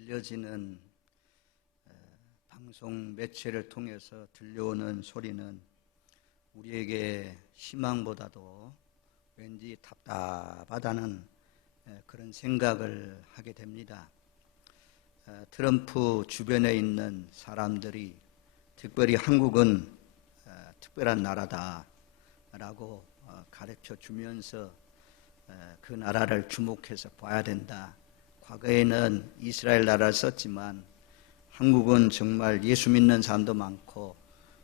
들려지는 방송 매체를 통해서 들려오는 소리는 우리에게 희망보다도 왠지 답답하다는 그런 생각을 하게 됩니다. 트럼프 주변에 있는 사람들이 특별히 한국은 특별한 나라다라고 가르쳐 주면서 그 나라를 주목해서 봐야 된다. 과거에는 이스라엘 나라를 썼지만 한국은 정말 예수 믿는 사람도 많고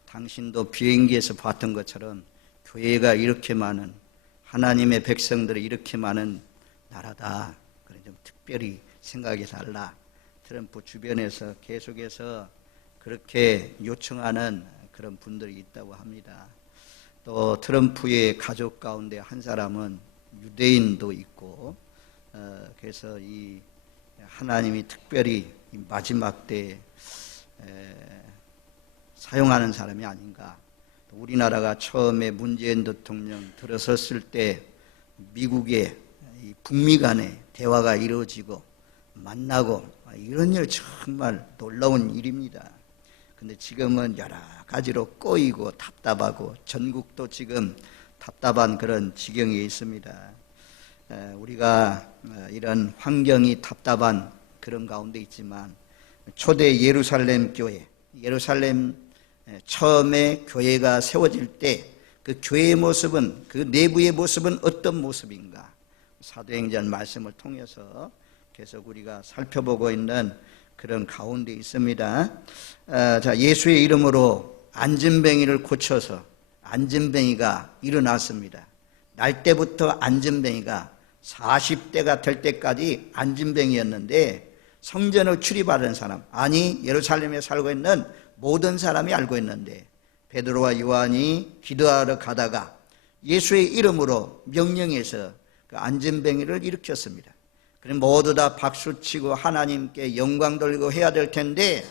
당신도 비행기에서 봤던 것처럼 교회가 이렇게 많은 하나님의 백성들이 이렇게 많은 나라다. 그래 좀 특별히 생각이 달라. 트럼프 주변에서 계속해서 그렇게 요청하는 그런 분들이 있다고 합니다. 또 트럼프의 가족 가운데 한 사람은 유대인도 있고 그래서 이 하나님이 특별히 마지막 때에 사용하는 사람이 아닌가. 우리나라가 처음에 문재인 대통령 들어섰을 때 미국의 북미 간의 대화가 이루어지고 만나고 이런 일 정말 놀라운 일입니다. 근데 지금은 여러 가지로 꼬이고 답답하고 전국도 지금 답답한 그런 지경에 있습니다. 우리가 이런 환경이 답답한 그런 가운데 있지만 초대 예루살렘 교회, 예루살렘 처음에 교회가 세워질 때 그 교회의 모습은, 그 내부의 모습은 어떤 모습인가? 사도행전 말씀을 통해서 계속 우리가 살펴보고 있는 그런 가운데 있습니다. 자, 예수의 이름으로 안진뱅이를 고쳐서 안진뱅이가 일어났습니다. 날 때부터 안진뱅이가 40대가 될 때까지 안진뱅이였는데 성전을 출입하는 사람, 아니 예루살렘에 살고 있는 모든 사람이 알고 있는데 베드로와 요한이 기도하러 가다가 예수의 이름으로 명령해서 그 안진뱅이를 일으켰습니다. 그럼 모두 다 박수치고 하나님께 영광 돌리고 해야 될 텐데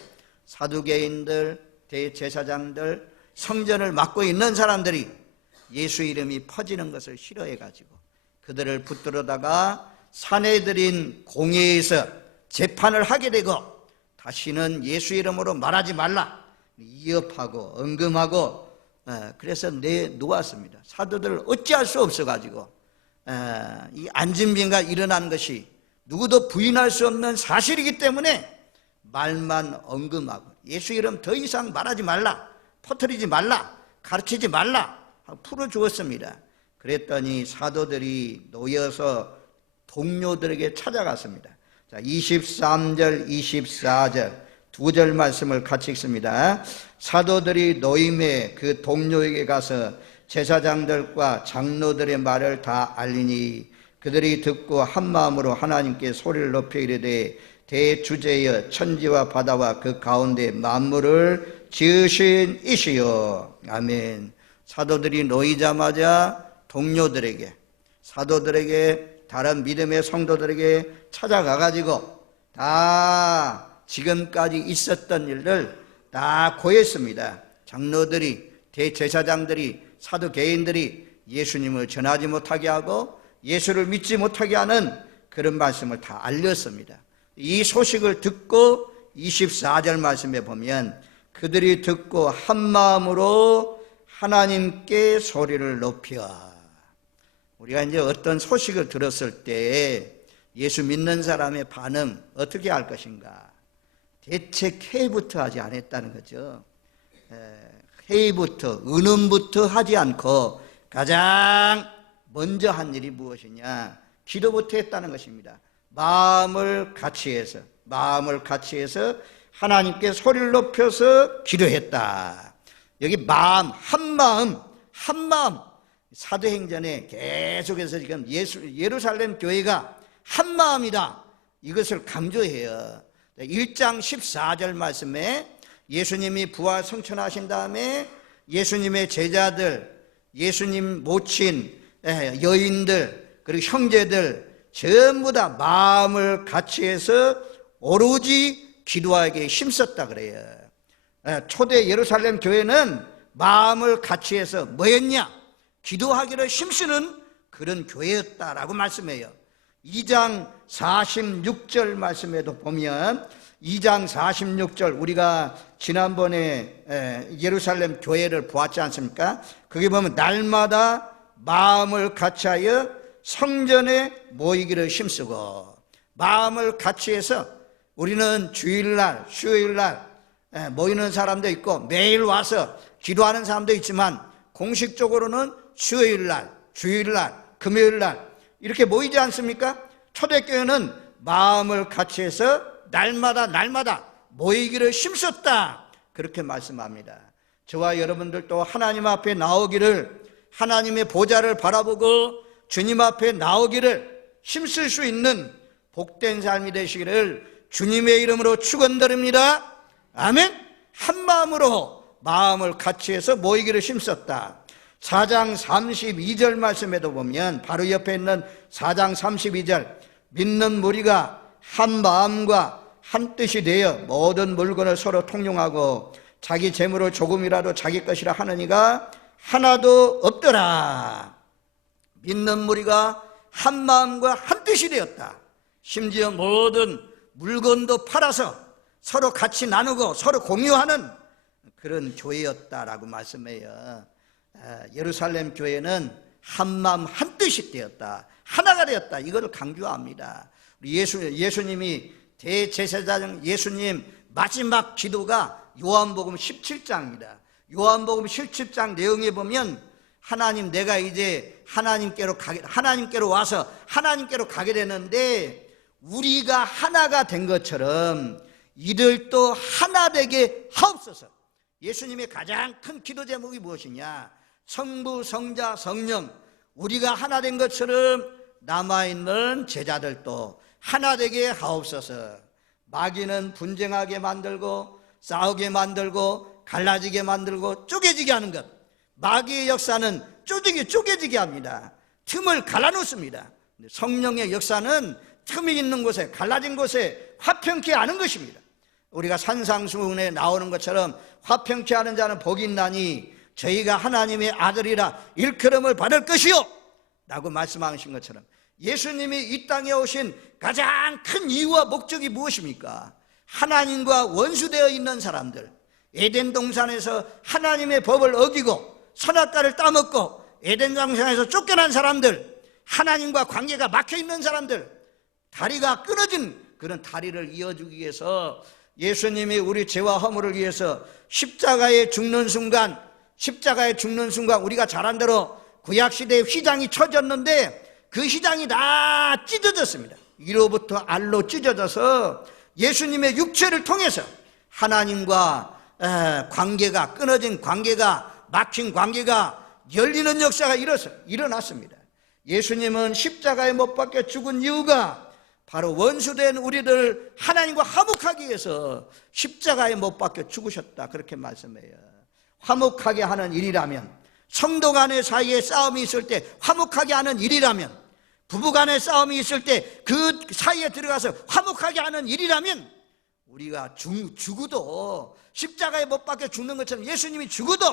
사두개인들, 대제사장들, 성전을 맡고 있는 사람들이 예수 이름이 퍼지는 것을 싫어해가지고 그들을 붙들어다가 산헤드린 공회에서 재판을 하게 되고 다시는 예수 이름으로 말하지 말라 위협하고 언금하고 그래서 내놓았습니다. 사도들을 어찌할 수 없어가지고 이 안진뱅이가 일어난 것이 누구도 부인할 수 없는 사실이기 때문에 말만 언금하고 예수 이름 더 이상 말하지 말라, 퍼뜨리지 말라, 가르치지 말라 풀어주었습니다. 그랬더니 사도들이 놓여서 동료들에게 찾아갔습니다. 자, 23절, 24절 두 절 말씀을 같이 읽습니다. 사도들이 노임에 그 동료에게 가서 제사장들과 장로들의 말을 다 알리니 그들이 듣고 한 마음으로 하나님께 소리를 높여 이르되 대주제여 천지와 바다와 그 가운데 만물을 지으신 이시여. 아멘. 사도들이 놓이자마자 동료들에게, 사도들에게, 다른 믿음의 성도들에게 찾아가가지고 다 지금까지 있었던 일을 다 고했습니다. 장로들이, 대제사장들이, 사두개인들이 예수님을 전하지 못하게 하고 예수를 믿지 못하게 하는 그런 말씀을 다 알렸습니다. 이 소식을 듣고 24절 말씀에 보면 그들이 듣고 한 마음으로 하나님께 소리를 높여. 우리가 이제 어떤 소식을 들었을 때 예수 믿는 사람의 반응 어떻게 할 것인가? 대책 회의부터 하지 않았다는 거죠. 회의부터, 의논부터 하지 않고 가장 먼저 한 일이 무엇이냐? 기도부터 했다는 것입니다. 마음을 같이 해서 하나님께 소리를 높여서 기도했다. 여기 마음, 한 마음. 사도행전에 계속해서 지금 예루살렘 교회가 한 마음이다. 이것을 강조해요. 1장 14절 말씀에 예수님이 부활 성천하신 다음에 예수님의 제자들, 예수님 모친 여인들, 그리고 형제들 전부 다 마음을 같이 해서 오로지 기도하기에 힘썼다 그래요. 초대 예루살렘 교회는 마음을 같이 해서 뭐였냐? 기도하기를 힘쓰는 그런 교회였다라고 말씀해요. 2장 46절 말씀에도 보면 2장 46절 우리가 지난번에 예루살렘 교회를 보았지 않습니까? 거기 보면 날마다 마음을 같이하여 성전에 모이기를 힘쓰고, 마음을 같이해서 우리는 주일날 수요일날 모이는 사람도 있고 매일 와서 기도하는 사람도 있지만 공식적으로는 수요일날 주일날 금요일날 이렇게 모이지 않습니까? 초대교회는 마음을 같이해서 날마다 모이기를 힘썼다, 그렇게 말씀합니다. 저와 여러분들도 하나님 앞에 나오기를, 하나님의 보좌를 바라보고 주님 앞에 나오기를 힘쓸 수 있는 복된 삶이 되시기를 주님의 이름으로 축원드립니다. 아멘. 한 마음으로 마음을 같이해서 모이기를 힘썼다. 4장 32절 말씀에도 보면 바로 옆에 있는 4장 32절, 믿는 무리가 한 마음과 한 뜻이 되어 모든 물건을 서로 통용하고 자기 재물을 조금이라도 자기 것이라 하느니가 하나도 없더라. 믿는 무리가 한 마음과 한 뜻이 되었다. 심지어 모든 물건도 팔아서 서로 같이 나누고 서로 공유하는 그런 교회였다라고 말씀해요. 예루살렘 교회는 한 마음 한 뜻이 되었다, 하나가 되었다, 이걸 강조합니다. 예수님이 대제사장 예수님 마지막 기도가 요한복음 17장입니다. 요한복음 17장 내용에 보면 하나님, 내가 이제 하나님께로 와서 하나님께로 가게 되는데 우리가 하나가 된 것처럼 이들도 하나 되게 하옵소서. 예수님의 가장 큰 기도 제목이 무엇이냐? 성부, 성자, 성령, 우리가 하나 된 것처럼 남아있는 제자들도 하나 되게 하옵소서. 마귀는 분쟁하게 만들고 싸우게 만들고 갈라지게 만들고 쪼개지게 하는 것, 마귀의 역사는 쪼개지게 합니다. 틈을 갈라놓습니다. 성령의 역사는 틈이 있는 곳에, 갈라진 곳에 화평케 하는 것입니다. 우리가 산상수훈에 나오는 것처럼 화평케 하는 자는 복이 있나니 저희가 하나님의 아들이라 일컬음을 받을 것이요 라고 말씀하신 것처럼 예수님이 이 땅에 오신 가장 큰 이유와 목적이 무엇입니까? 하나님과 원수되어 있는 사람들, 에덴 동산에서 하나님의 법을 어기고 선악과를 따먹고 에덴 동산에서 쫓겨난 사람들, 하나님과 관계가 막혀있는 사람들, 다리가 끊어진 그런 다리를 이어주기 위해서 예수님이 우리 죄와 허물을 위해서 십자가에 죽는 순간 우리가 잘 안 대로 구약시대에 휘장이 쳐졌는데 그 휘장이 다 찢어졌습니다. 이로부터 알로 찢어져서 예수님의 육체를 통해서 하나님과 관계가 끊어진 관계가, 막힌 관계가 열리는 역사가 일어났습니다. 예수님은 십자가에 못 박혀 죽은 이유가 바로 원수된 우리들 하나님과 화목하기 위해서 십자가에 못 박혀 죽으셨다, 그렇게 말씀해요. 화목하게 하는 일이라면, 성도 간의 사이에 싸움이 있을 때 화목하게 하는 일이라면, 부부 간의 싸움이 있을 때 그 사이에 들어가서 화목하게 하는 일이라면, 우리가 죽어도 십자가에 못 박혀 죽는 것처럼 예수님이 죽어도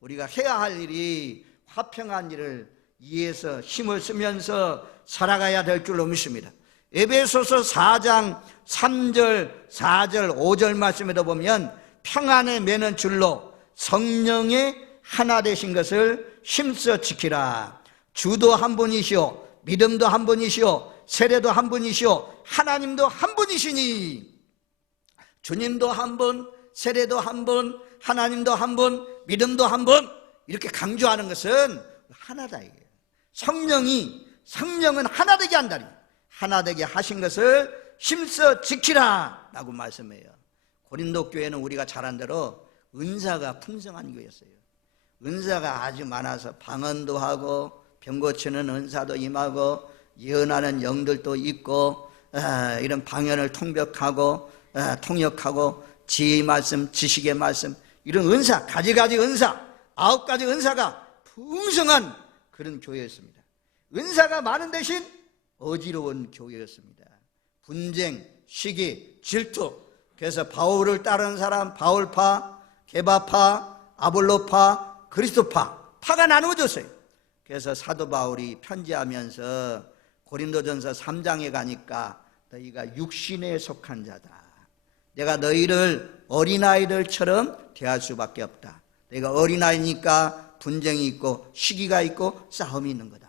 우리가 해야 할 일이 화평한 일을 위해서 힘을 쓰면서 살아가야 될 줄로 믿습니다. 에베소서 4장 3절, 4절, 5절 말씀에도 보면 평안에 매는 줄로 성령의 하나 되신 것을 힘써 지키라. 주도 한 분이시오, 믿음도 한 분이시오, 세례도 한 분이시오, 하나님도 한 분이시니, 주님도 한 분, 세례도 한 분, 하나님도 한 분, 믿음도 한 분, 이렇게 강조하는 것은 하나다 이게요. 성령은 하나 되게 한다니, 하나 되게 하신 것을 힘써 지키라 라고 말씀해요. 고린도 교회는 우리가 잘 안 대로 은사가 풍성한 교회였어요. 은사가 아주 많아서 방언도 하고 병 고치는 은사도 임하고 예언하는 영들도 있고 이런 방언을 통역하고 지혜의 말씀, 지식의 말씀, 이런 은사, 가지가지 은사, 9가지 은사가 풍성한 그런 교회였습니다. 은사가 많은 대신 어지러운 교회였습니다. 분쟁, 시기, 질투. 그래서 바울을 따르는 사람 바울파, 게바파, 아볼로파, 그리스도파, 파가 나누어졌어요. 그래서 사도 바울이 편지하면서 고린도전서 3장에 가니까 너희가 육신에 속한 자다. 내가 너희를 어린아이들처럼 대할 수밖에 없다. 너희가 어린아이니까 분쟁이 있고 시기가 있고 싸움이 있는 거다.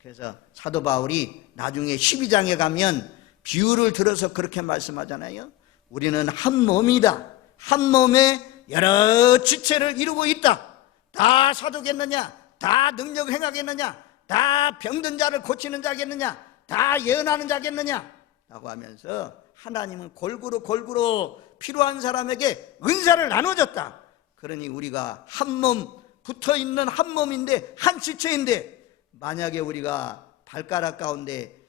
그래서 사도 바울이 나중에 12장에 가면 비유를 들어서 그렇게 말씀하잖아요. 우리는 한 몸이다. 한 몸에 여러 지체를 이루고 있다. 다 사도겠느냐? 다 능력 행하겠느냐? 다 병든 자를 고치는 자겠느냐? 다 예언하는 자겠느냐? 라고 하면서 하나님은 골고루 필요한 사람에게 은사를 나눠줬다. 그러니 우리가 한 몸 붙어있는 한 몸인데, 한 지체인데, 만약에 우리가 발가락 가운데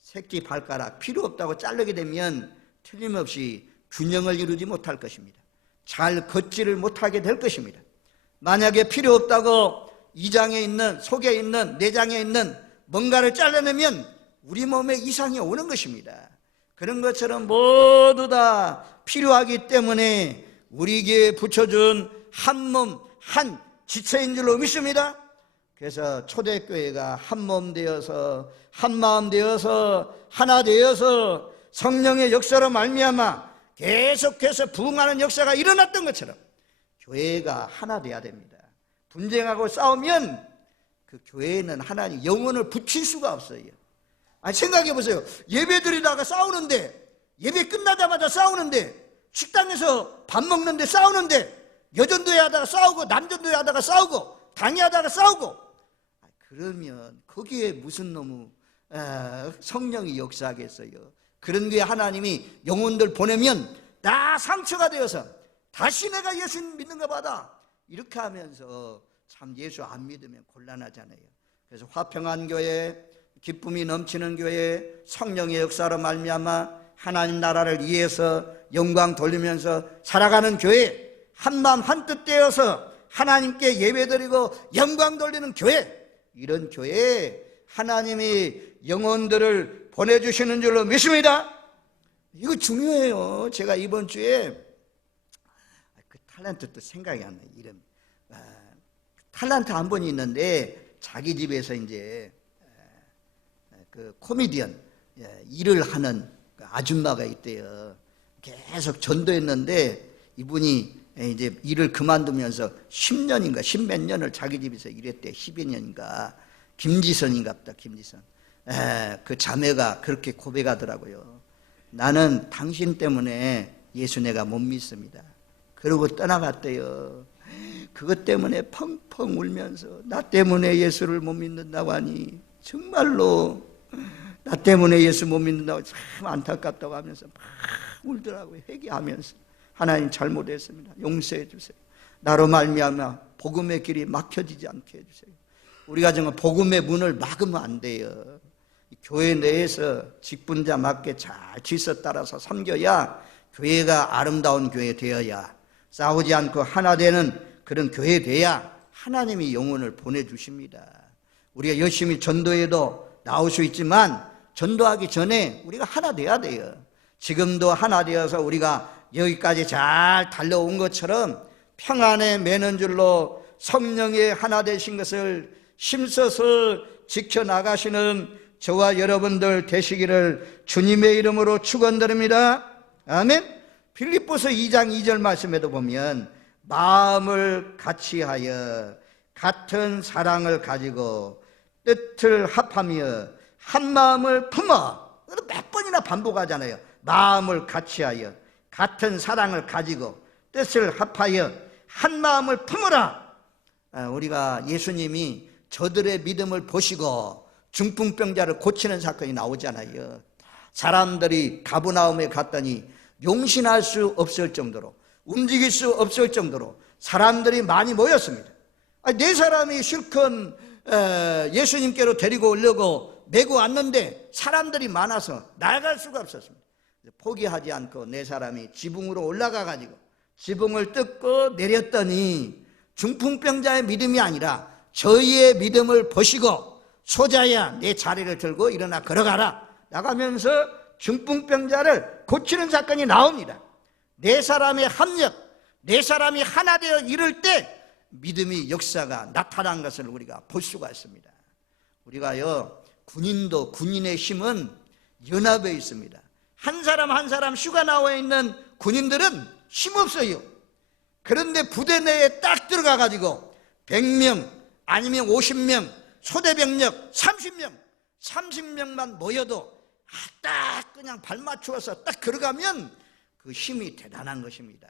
새끼 발가락 필요 없다고 자르게 되면 틀림없이 균형을 이루지 못할 것입니다. 잘 걷지를 못하게 될 것입니다. 만약에 필요 없다고 이장에 있는, 속에 있는, 내장에 있는 뭔가를 잘라내면 우리 몸에 이상이 오는 것입니다. 그런 것처럼 모두 다 필요하기 때문에 우리에게 붙여준 한 몸, 한 지체인 줄로 믿습니다. 그래서 초대교회가 한 몸 되어서, 한 마음 되어서, 하나 되어서 성령의 역사로 말미암아 계속해서 부흥하는 역사가 일어났던 것처럼 교회가 하나 돼야 됩니다. 분쟁하고 싸우면 그 교회는 하나님 영혼을 붙일 수가 없어요. 아니, 생각해 보세요. 예배 드리다가 싸우는데, 예배 끝나자마자 싸우는데, 식당에서 밥 먹는데 싸우는데, 여전도회 하다가 싸우고 남전도회 하다가 싸우고 당회하다가 싸우고, 그러면 거기에 무슨 놈의 성령이 역사하겠어요. 그런 게 하나님이 영혼들 보내면 다 상처가 되어서 다시 내가 예수 믿는가 보다 이렇게 하면서 참 예수 안 믿으면 곤란하잖아요. 그래서 화평한 교회, 기쁨이 넘치는 교회, 성령의 역사로 말미암아 하나님 나라를 위해서 영광 돌리면서 살아가는 교회, 한마음 한뜻 되어서 하나님께 예배드리고 영광 돌리는 교회, 이런 교회에 하나님이 영혼들을 보내주시는 줄로 믿습니다. 이거 중요해요. 제가 이번 주에 그 탤런트 생각이 안 나요. 이름 탤런트 한 분이 있는데 자기 집에서 이제 그 코미디언 일을 하는 아줌마가 있대요. 계속 전도했는데 이분이 이제 일을 그만두면서 10년인가 10몇 년을 자기 집에서 일했대. 12 년인가. 김지선인가 보다. 김지선. 그 자매가 그렇게 고백하더라고요. 나는 당신 때문에 예수 내가 못 믿습니다. 그러고 떠나갔대요. 그것 때문에 펑펑 울면서 나 때문에 예수를 못 믿는다고 하니 정말로 나 때문에 예수 못 믿는다고 참 안타깝다고 하면서 막 울더라고요. 회개하면서 하나님 잘못했습니다. 용서해 주세요. 나로 말미암아 복음의 길이 막혀지지 않게 해주세요. 우리가 정말 복음의 문을 막으면 안 돼요. 교회 내에서 직분자 맞게 잘 질서 따라서 섬겨야 교회가 아름다운 교회 되어야, 싸우지 않고 하나 되는 그런 교회 돼야 하나님이 영혼을 보내주십니다. 우리가 열심히 전도해도 나올 수 있지만 전도하기 전에 우리가 하나 돼야 돼요. 지금도 하나 되어서 우리가 여기까지 잘 달려온 것처럼 평안에 매는 줄로 성령의 하나 되신 것을 힘써서 지켜나가시는 저와 여러분들 되시기를 주님의 이름으로 축원드립니다. 아멘. 빌립보서 2장 2절 말씀에도 보면 마음을 같이하여 같은 사랑을 가지고 뜻을 합하며 한 마음을 품어. 몇 번이나 반복하잖아요. 마음을 같이하여 같은 사랑을 가지고 뜻을 합하여 한 마음을 품으라. 우리가 예수님이 저들의 믿음을 보시고 중풍병자를 고치는 사건이 나오잖아요. 사람들이 가브나움에 갔더니 용신할 수 없을 정도로, 움직일 수 없을 정도로 사람들이 많이 모였습니다. 네 사람이 실컷 예수님께로 데리고 오려고 메고 왔는데 사람들이 많아서 나아갈 수가 없었습니다. 포기하지 않고 네 사람이 지붕으로 올라가 가지고 지붕을 뜯고 내렸더니 중풍병자의 믿음이 아니라 저희의 믿음을 보시고 소자야 내 자리를 들고 일어나 걸어가라 나가면서 중풍병자를 고치는 사건이 나옵니다. 네 사람의 합력, 네 사람이 하나 되어 이룰 때 믿음의 역사가 나타난 것을 우리가 볼 수가 있습니다. 우리가요 군인도 군인의 힘은 연합에 있습니다. 한 사람 한 사람 휴가 나와 있는 군인들은 힘없어요. 그런데 부대 내에 딱 들어가 가지고 100명 아니면 50명 소대병력 30명만 모여도 딱 그냥 발 맞추어서 딱 들어가면 그 힘이 대단한 것입니다.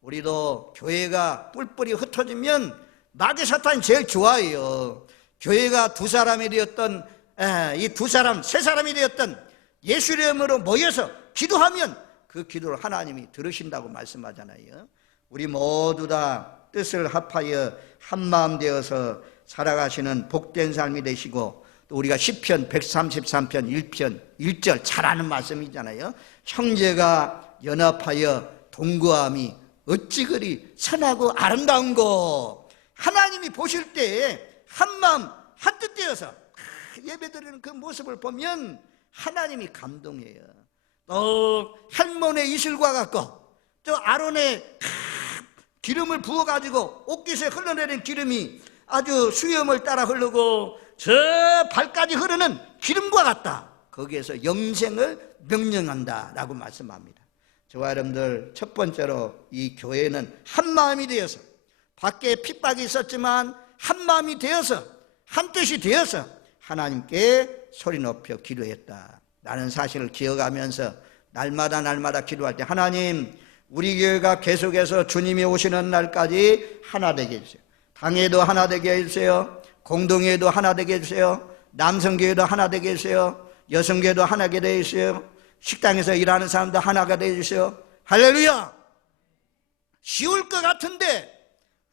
우리도 교회가 뿔뿔이 흩어지면 마귀 사탄이 제일 좋아해요. 교회가 두 사람이 되었던 이 두 사람 세 사람이 되었던 예수 이름으로 모여서 기도하면 그 기도를 하나님이 들으신다고 말씀하잖아요. 우리 모두 다 뜻을 합하여 한마음 되어서 살아가시는 복된 삶이 되시고, 또 우리가 시편 133편 1편 1절 잘 아는 말씀이잖아요. 형제가 연합하여 동거함이 어찌 그리 선하고 아름다운고. 하나님이 보실 때 한마음 한뜻 되어서 예배드리는 그 모습을 보면 하나님이 감동해요. 또 헬몬의 이슬과 같고, 또 아론의 기름을 부어가지고 옷깃에 흘러내린 기름이 아주 수염을 따라 흐르고 저 발까지 흐르는 기름과 같다. 거기에서 영생을 명령한다라고 말씀합니다. 저와 여러분들, 첫 번째로 이 교회는 한마음이 되어서, 밖에 핍박이 있었지만 한마음이 되어서 한뜻이 되어서 하나님께 소리 높여 기도했다 라는 사실을 기억하면서 날마다 기도할 때, 하나님, 우리 교회가 계속해서 주님이 오시는 날까지 하나 되게 해주세요. 당회도 하나 되게 해주세요. 공동회도 하나 되게 해주세요. 남성교회도 하나 되게 해주세요. 여성교회도 하나 되게 해주세요. 식당에서 일하는 사람도 하나가 되게 해주세요. 할렐루야! 쉬울 것 같은데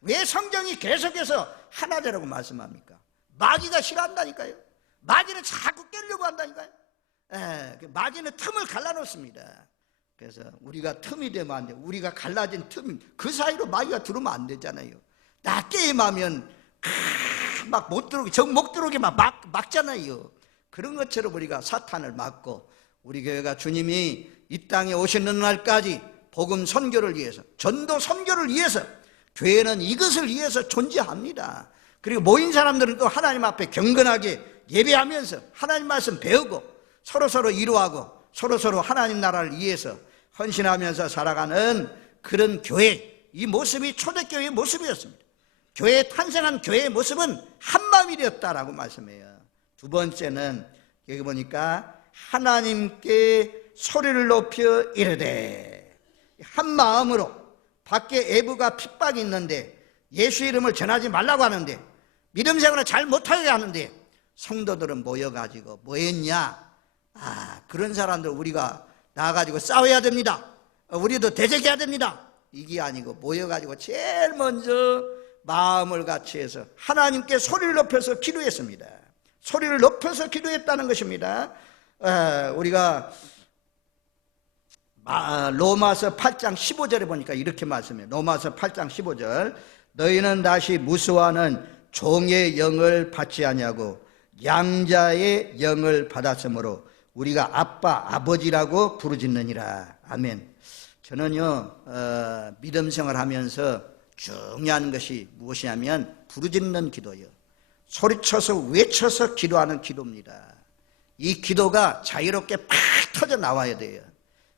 왜 성경이 계속해서 하나 되라고 말씀합니까? 마귀가 싫어한다니까요. 마귀는 자꾸 깨려고 한다니까요. 마귀는 틈을 갈라놓습니다. 그래서 우리가 틈이 되면 안 돼요. 우리가 갈라진 틈, 그 사이로 마귀가 들어오면 안 되잖아요. 나 게임하면 막 못 들어오게, 못 들어오게 막잖아요. 그런 것처럼 우리가 사탄을 막고, 우리 교회가 주님이 이 땅에 오시는 날까지 복음 선교를 위해서, 전도 선교를 위해서, 교회는 이것을 위해서 존재합니다. 그리고 모인 사람들은 또 하나님 앞에 경건하게 예배하면서 하나님 말씀 배우고 서로 이루하고 서로 하나님 나라를 위해서 헌신하면서 살아가는 그런 교회, 이 모습이 초대교회의 모습이었습니다. 교회에 탄생한 교회의 모습은 한마음이 되었다라고 말씀해요. 두 번째는 여기 보니까 하나님께 소리를 높여 이르되, 한마음으로, 밖에 애부가 핍박이 있는데 예수 이름을 전하지 말라고 하는데, 믿음 생활을 잘 못하게 하는데 성도들은 모여가지고 뭐 했냐? 그런 사람들 우리가 나와가지고 싸워야 됩니다. 우리도 대적해야 됩니다. 이게 아니고 모여가지고 제일 먼저 마음을 같이 해서 하나님께 소리를 높여서 기도했습니다. 소리를 높여서 기도했다는 것입니다. 우리가 로마서 8장 15절에 보니까 이렇게 말씀해요. 로마서 8장 15절, 너희는 다시 무수하는 종의 영을 받지 아니하고 양자의 영을 받았으므로 우리가 아빠 아버지라고 부르짖느니라. 아멘. 저는요 믿음 생활하면서 중요한 것이 무엇이냐면 부르짖는 기도요, 소리쳐서 외쳐서 기도하는 기도입니다. 이 기도가 자유롭게 팍 터져 나와야 돼요.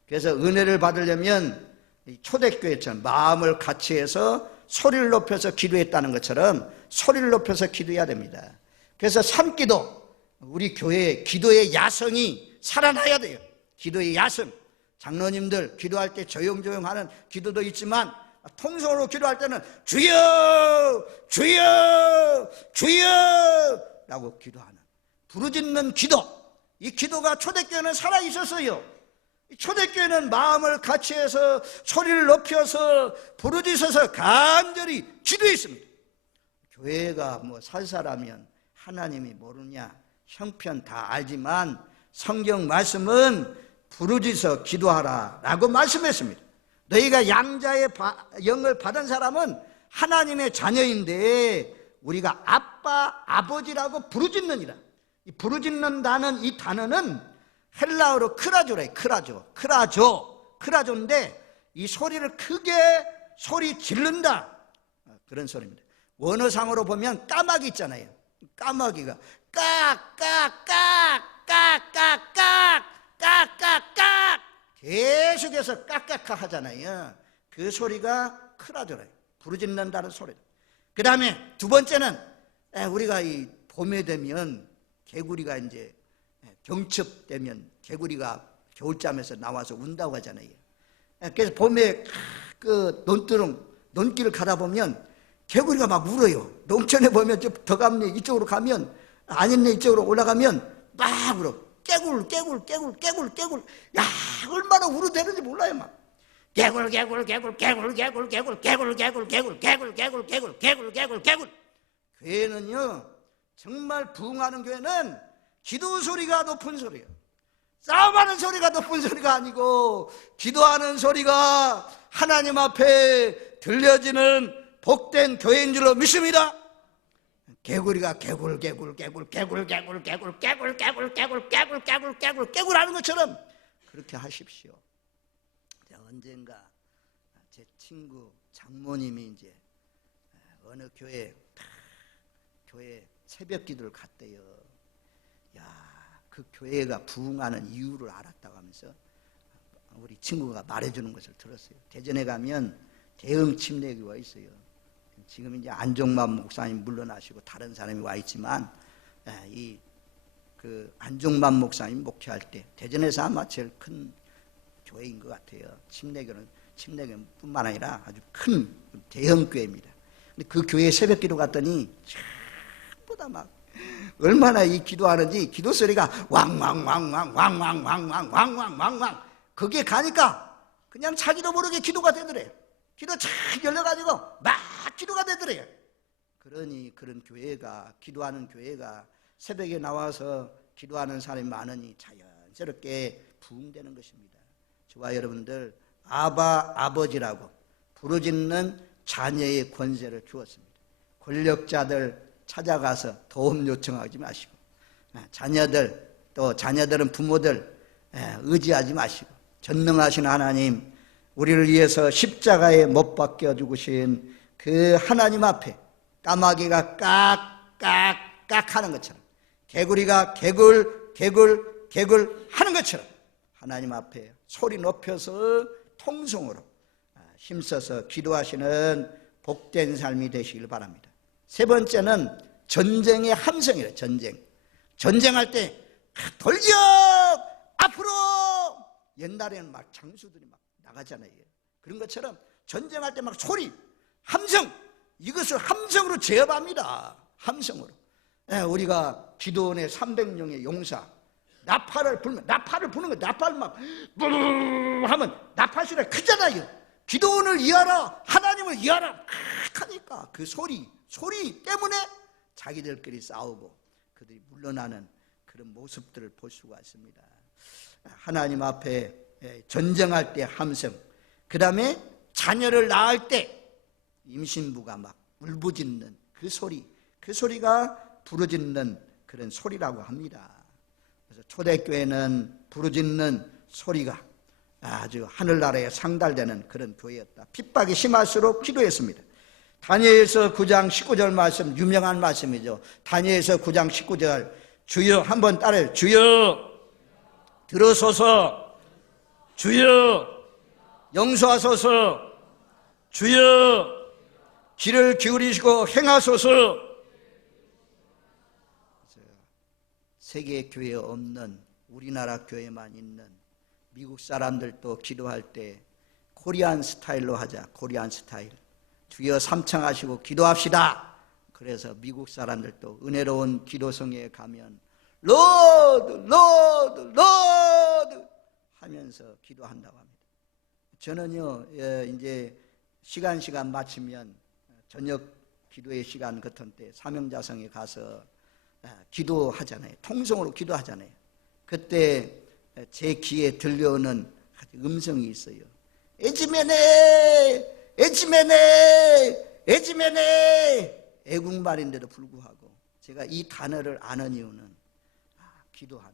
그래서 은혜를 받으려면 초대교회처럼 마음을 같이 해서 소리를 높여서 기도했다는 것처럼 소리를 높여서 기도해야 됩니다. 그래서 삼기도, 우리 교회의 기도의 야성이 살아나야 돼요. 기도의 야성. 장로님들 기도할 때 조용조용 하는 기도도 있지만 통성으로 기도할 때는 주여 주여 주여 라고 기도하는, 부르짖는 기도. 이 기도가 초대교회는 살아있었어요. 초대교회는 마음을 같이 해서 소리를 높여서 부르짖어서 간절히 기도했습니다. 교회가 뭐 살살하면 하나님이 모르냐, 형편 다 알지만 성경 말씀은 부르짖어 기도하라 라고 말씀했습니다. 너희가 양자의 영을 받은 사람은 하나님의 자녀인데 우리가 아빠 아버지라고 부르짖느니라. 이 부르짖는다는 이 단어는 헬라어로 크라조래. 크라조인데 이 소리를 크게 소리 지른다, 그런 소리입니다. 원어상으로 보면 까마귀 있잖아요. 까마귀가 깍깍깍깍깍깍깍깍깍 계속해서 깍깍깍 하잖아요. 그 소리가 크라더라고요. 부르짖는다는 소리. 그 다음에 두 번째는 우리가 이 봄에 되면 개구리가 이제 경첩되면 개구리가 겨울잠에서 나와서 운다고 하잖아요. 그래서 봄에 그 논길을 가다 보면 개구리가 막 울어요. 농촌에 보면 좀 더 가면 이쪽으로 가면 아니네 이쪽으로 올라가면 막 울어. 깨굴 야 얼마나 울어대는지 몰라요. 막 개굴 교회는요 정말 부흥하는 교회는 기도 소리가 높은 소리예요. 싸움하는 소리가 높은 소리가 아니고 기도하는 소리가 하나님 앞에 들려지는 복된 교회인 줄로 믿습니다. 개구리가 개굴 하는 것처럼 그렇게 하십시오. 언젠가 제 친구 장모님이 이제 어느 교회 새벽 기도를 갔대요. 그 교회가 부흥하는 이유를 알았다고 하면서 우리 친구가 말해주는 것을 들었어요. 대전에 가면 대형 침례교회가 있어요. 지금 이제 안종만 목사님 물러나시고 다른 사람이 와 있지만 그 안종만 목사님 목회할 때 대전에서 아마 제일 큰 교회인 것 같아요. 침례교회뿐만 아니라 아주 큰 대형 교회입니다. 근데 그 교회 새벽 기도 갔더니 전부 다 막 얼마나 이 기도하는지 기도 소리가 왕왕 그게 가니까 그냥 자기도 모르게 기도가 되더래요. 기도 착 열려가지고 막 기도가 되더래요. 그러니 그런 교회가 기도하는 교회가 새벽에 나와서 기도하는 사람이 많으니 자연스럽게 부흥되는 것입니다. 저와 여러분들 아버지라고 부르짖는 자녀의 권세를 주었습니다. 권력자들 찾아가서 도움 요청하지 마시고 자녀들 또 자녀들은 부모들 의지하지 마시고 전능하신 하나님 우리를 위해서 십자가에 못 박혀 죽으신 그 하나님 앞에 까마귀가 깍깍깍 하는 것처럼 개구리가 개굴 하는 것처럼 하나님 앞에 소리 높여서 통성으로 힘써서 기도하시는 복된 삶이 되시길 바랍니다. 세 번째는 전쟁의 함성이에요. 전쟁할 때 돌격 앞으로 옛날에는 막 장수들이 막 나가잖아요. 그런 것처럼 전쟁할 때 막 소리 함성 이것을 함성으로 제압합니다. 함성으로 우리가 기도원의 300명의 용사 나팔을 부는 거 나팔 막 하면 나팔 소리가 크잖아요. 기도원을 이하라 하나님을 이하라 하니까 그 소리 때문에 자기들끼리 싸우고 그들이 물러나는 그런 모습들을 볼 수가 있습니다. 하나님 앞에 전쟁할 때 함성, 그 다음에 자녀를 낳을 때 임신부가 막 울부짖는 그 소리가 부르짖는 그런 소리라고 합니다. 그래서 초대교회는 부르짖는 소리가 아주 하늘나라에 상달되는 그런 교회였다. 핍박이 심할수록 기도했습니다. 다니엘서 9장 19절 말씀 유명한 말씀이죠. 다니엘서 9장 19절 주여 한번 따라해요. 주여 들어서서 주여 용서하소서 주여 귀를 기울이시고 행하소서. 세계 교회에 없는 우리나라 교회만 있는 미국 사람들도 기도할 때 코리안 스타일로 하자. 코리안 스타일. 주여 삼창하시고 기도합시다. 그래서 미국 사람들도 은혜로운 기도성에 가면 로드 하면서 기도한다고 합니다. 저는요 이제 시간 마치면 저녁 기도의 시간 같은 때 사명자성에 가서 기도하잖아요. 통성으로 기도하잖아요. 그때 제 귀에 들려오는 음성이 있어요. 에지메네 애국말인데도 불구하고 제가 이 단어를 아는 이유는 기도하는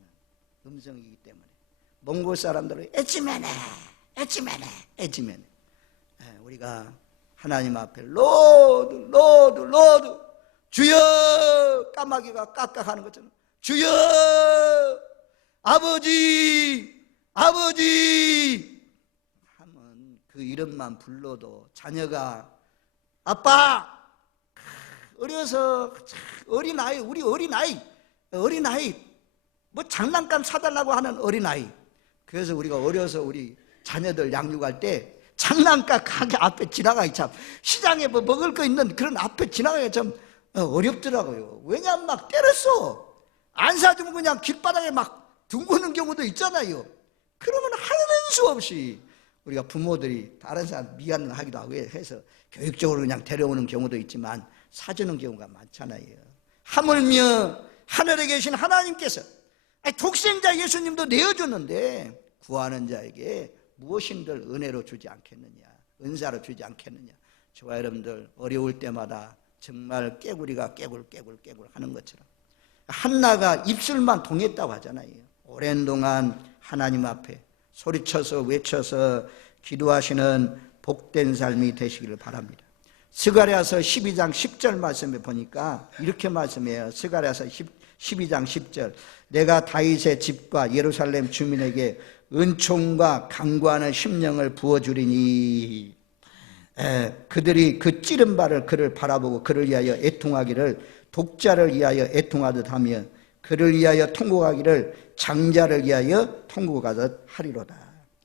음성이기 때문에 몽골 사람들은 에지메네 우리가 하나님 앞에 로드 주여, 까마귀가 깍깍하는 것처럼 주여, 아버지, 아버지 하면 그 이름만 불러도 자녀가 아빠, 어려서 어린아이, 우리 어린아이 뭐 장난감 사달라고 하는 어린아이. 그래서 우리가 어려서 우리 자녀들 양육할 때 장난감 가게 앞에 지나가기 참, 시장에 뭐 먹을 거 있는 그런 앞에 지나가기 참 어렵더라고요. 왜냐하면 막 때렸어. 안 사주면 그냥 길바닥에 막 둥그는 경우도 있잖아요. 그러면 하는 수 없이 우리가 부모들이 다른 사람 미안하기도 하고 해서 교육적으로 그냥 데려오는 경우도 있지만 사주는 경우가 많잖아요. 하물며 하늘에 계신 하나님께서 독생자 예수님도 내어줬는데 구하는 자에게 무엇인들 은혜로 주지 않겠느냐, 은사로 주지 않겠느냐. 저와 여러분들 어려울 때마다 정말 깨구리가 깨굴 하는 것처럼 한나가 입술만 동했다고 하잖아요. 오랜 동안 하나님 앞에 소리쳐서 외쳐서 기도하시는 복된 삶이 되시기를 바랍니다. 스가랴서 12장 10절 말씀에 보니까 이렇게 말씀해요. 스가랴서 12장 10절, 내가 다윗의 집과 예루살렘 주민에게 은총과 강구하는 심령을 부어주리니, 그들이 그 찌른 발을 그를 바라보고 그를 위하여 애통하기를 독자를 위하여 애통하듯 하며 그를 위하여 통곡하기를 장자를 위하여 통곡하듯 하리로다.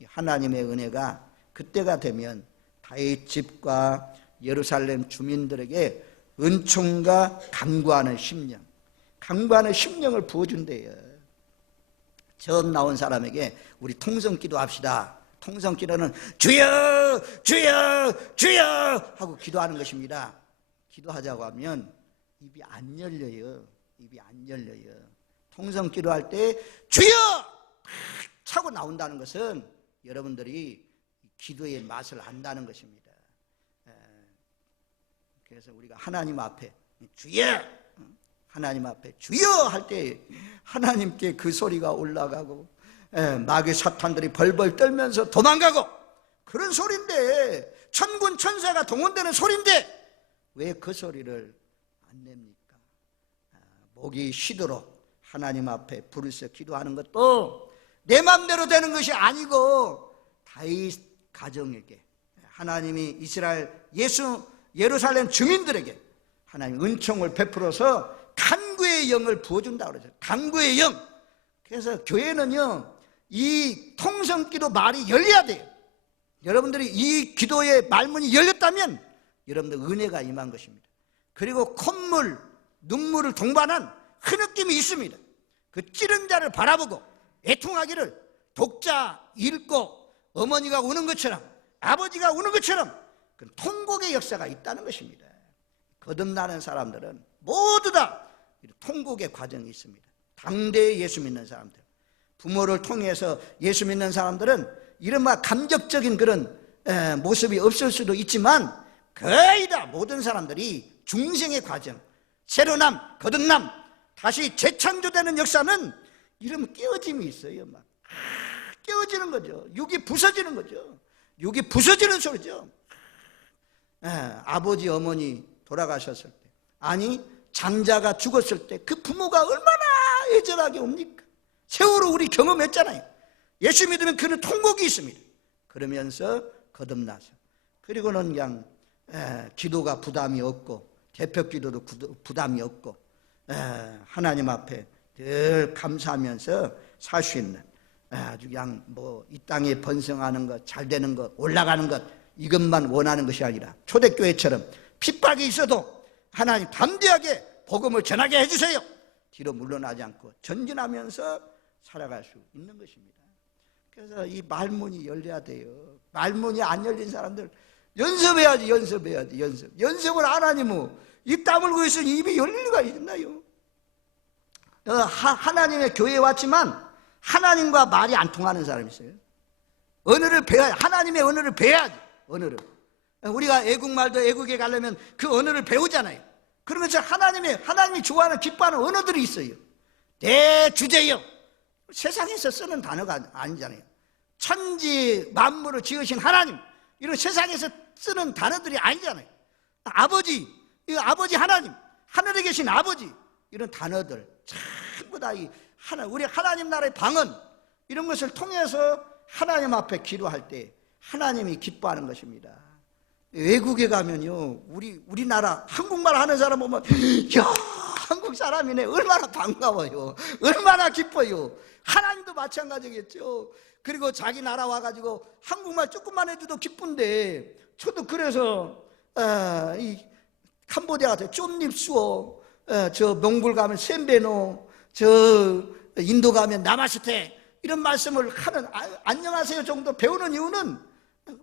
하나님의 은혜가 그때가 되면 다윗 집과 예루살렘 주민들에게 은총과 간구하는 심령, 간구하는 심령을 부어준대요. 처음 나온 사람에게 우리 통성기도 합시다. 통성기도는 주여 주여 주여 하고 기도하는 것입니다. 기도하자고 하면 입이 안 열려요. 입이 안 열려요. 통성기도 할 때 주여 차고 나온다는 것은 여러분들이 기도의 맛을 안다는 것입니다. 그래서 우리가 하나님 앞에 주여, 하나님 앞에 주여 할 때 하나님께 그 소리가 올라가고 마귀 사탄들이 벌벌 떨면서 도망가고 그런 소리인데, 천군 천사가 동원되는 소리인데 왜 그 소리를 안 냅니까? 목이 쉬도록 하나님 앞에 부르짖어 기도하는 것도 내 맘대로 되는 것이 아니고 다윗 가정에게 하나님이 이스라엘 예루살렘 주민들에게 하나님 은총을 베풀어서 간구의 영을 부어준다고 그러죠. 간구의 영. 그래서 교회는요, 이 통성기도 말이 열려야 돼요. 여러분들이 이 기도의 말문이 열렸다면 여러분들 은혜가 임한 것입니다. 그리고 콧물, 눈물을 동반한 흐느낌이 있습니다. 그 찌른 자를 바라보고 애통하기를 독자 읽고 어머니가 우는 것처럼, 아버지가 우는 것처럼 그 통곡의 역사가 있다는 것입니다. 거듭나는 사람들은 모두 다 통곡의 과정이 있습니다. 당대에 예수 믿는 사람들, 부모를 통해서 예수 믿는 사람들은 이른바 감격적인 그런 모습이 없을 수도 있지만 거의 다 모든 사람들이 중생의 과정, 새로남, 거듭남, 다시 재창조되는 역사는 이러면 깨어짐이 있어요. 막 깨어지는 거죠. 육이 부서지는 거죠. 육이 부서지는 소리죠. 아버지 어머니 돌아가셨을 때, 아니 장자가 죽었을 때 그 부모가 얼마나 애절하게 옵니까? 세월호 우리 경험했잖아요. 예수 믿으면 그런 통곡이 있습니다. 그러면서 거듭나서, 그리고는 그냥 기도가 부담이 없고 대표 기도도 부담이 없고 하나님 앞에 늘 감사하면서 살 수 있는, 아주 그냥 뭐 이 땅에 번성하는 것, 잘 되는 것, 올라가는 것, 이것만 원하는 것이 아니라 초대교회처럼 핍박이 있어도 하나님 담대하게 복음을 전하게 해주세요. 뒤로 물러나지 않고 전진하면서 살아갈 수 있는 것입니다. 그래서 이 말문이 열려야 돼요. 말문이 안 열린 사람들 연습해야지. 연습을 안 하니면 입 다물고 있으니 입이 열릴 리가 있나요? 하나님의 교회에 왔지만 하나님과 말이 안 통하는 사람이 있어요. 언어를 배워야, 하나님의 언어를 배워야지. 언어를 우리가 애국말도 애국에 가려면 그 언어를 배우잖아요. 그러면서 하나님이 좋아하는 기뻐하는 언어들이 있어요. 대주제요. 세상에서 쓰는 단어가 아니잖아요. 천지 만물을 지으신 하나님, 이런 세상에서 쓰는 단어들이 아니잖아요. 아버지, 이거 아버지 하나님, 하늘에 계신 아버지, 이런 단어들 전부 다 우리 하나님 나라의 방언, 이런 것을 통해서 하나님 앞에 기도할 때 하나님이 기뻐하는 것입니다. 외국에 가면요, 우리나라 한국말 하는 사람 보면 야, 한국 사람이네, 얼마나 반가워요, 얼마나 기뻐요. 하나님도 마찬가지겠죠. 그리고 자기 나라 와가지고 한국말 조금만 해도 기쁜데, 저도 그래서 이 캄보디아 같은 쫌립수어, 저 몽골 가면 셈베노, 저 인도 가면 나마스테, 이런 말씀을 하는 안녕하세요 정도 배우는 이유는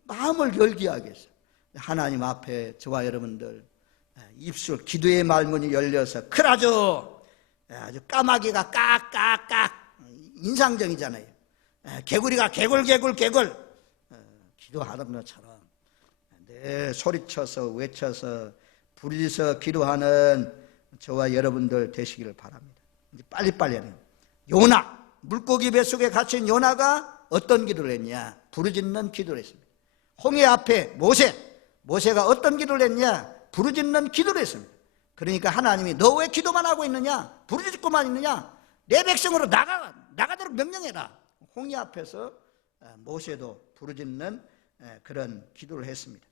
마음을 열기 위해서. 하나님 앞에 저와 여러분들 입술, 기도의 말문이 열려서 그라죠, 아주 까마귀가 깍깍깍 인상적이잖아요. 개구리가 개굴 기도하는 것처럼 소리쳐서 외쳐서 부르짖어 기도하는 저와 여러분들 되시기를 바랍니다. 이제 빨리빨리 하네요. 요나, 물고기 뱃속에 갇힌 요나가 어떤 기도를 했냐? 부르짖는 기도를 했습니다. 홍해 앞에 모세가 어떤 기도를 했냐? 부르짖는 기도를 했습니다. 그러니까 하나님이 너 왜 기도만 하고 있느냐? 부르짖고만 있느냐? 내 백성으로 나가도록 명령해라. 홍해 앞에서 모세도 부르짖는 그런 기도를 했습니다.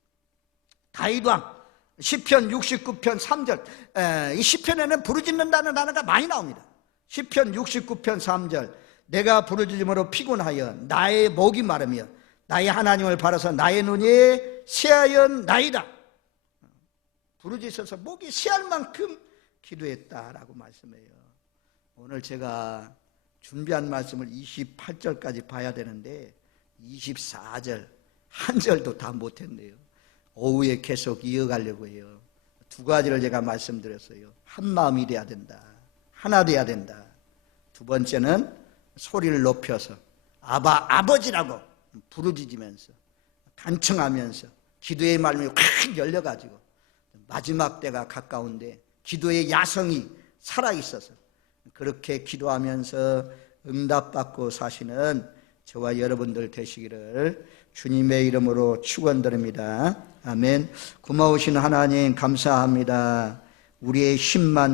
다윗왕 시편 69편 3절, 이 시편에는 부르짖는다는 단어가 많이 나옵니다. 시편 69편 3절, 내가 부르짖음으로 피곤하여 나의 목이 마르며 나의 하나님을 바라서 나의 눈이 새하였나이다. 부르짖어서 목이 새할 만큼 기도했다라고 말씀해요. 오늘 제가 준비한 말씀을 28절까지 봐야 되는데 24절 한 절도 다 못했네요. 오후에 계속 이어가려고 해요. 두 가지를 제가 말씀드렸어요. 한 마음이 돼야 된다, 하나 돼야 된다. 두 번째는 소리를 높여서 아버지라고 부르짖으면서 간청하면서 기도의 말문이 확 열려가지고 마지막 때가 가까운데 기도의 야성이 살아있어서 그렇게 기도하면서 응답받고 사시는 저와 여러분들 되시기를 주님의 이름으로 축원드립니다. 아멘. 고마우신 하나님 감사합니다. 우리의 힘만